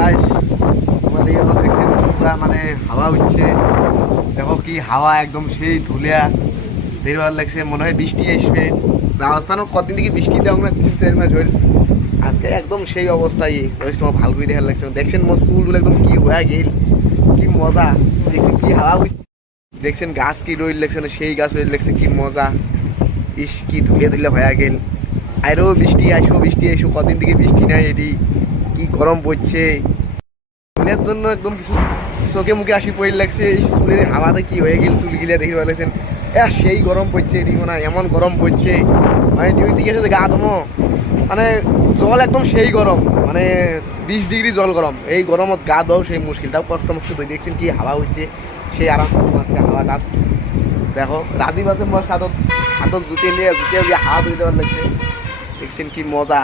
Guys তোমাদের দেখছেন পুরা মানে হাওয়া উঠছে, দেখো কি হাওয়া, একদম সেই ধুলিয়া বের ভালো লাগছে, মনে হয় বৃষ্টি আসবে। রাজস্থানও কতদিন থেকে বৃষ্টি দেওয়া না, 3-4 মাস হল, আজকে একদম সেই অবস্থায় তোমার ভালো করে দেখা লাগছে। দেখছেন মোর চুলগুলো একদম কি হয়ে গেল, কি মজা, দেখছেন কি হাওয়া উঠছে, দেখছেন গাছ কি রইল লাগছে, সেই গাছ রইল লাগছে, কি মজা, ইস কি ধুলিয়া ধুলিয়া হয়ে গেল। আরও বৃষ্টি আসো বৃষ্টি আসো, কদিন থেকে বৃষ্টি নাই, এটি কি গরম পড়ছে, চুলের জন্য একদম কিছু চোখে মুখে আসি পড়ে লাগছে। এই চুলের হাওয়াতে কি হয়ে গেল, চুল গিলে দেখে পারলেছেন সেই গরম পড়ছে, এটি না এমন গরম পড়ছে, মানে ডিউটি থেকে এসে গা ধমো, মানে জল একদম সেই গরম, মানে 20 ডিগ্রি জল গরম, এই গরমত গা দাও সেই মুশকিল, তাও কষ্ট মষ্ট ধরে দেখছেন কি হাওয়া হচ্ছে, সেই আরাম আছে হাওয়াটা। দেখো রাজীব আছে মোর সাথত হাতত জুতে নিয়ে হাওয়া ধুইতে পারলেছে, দেখছেন কি মজা।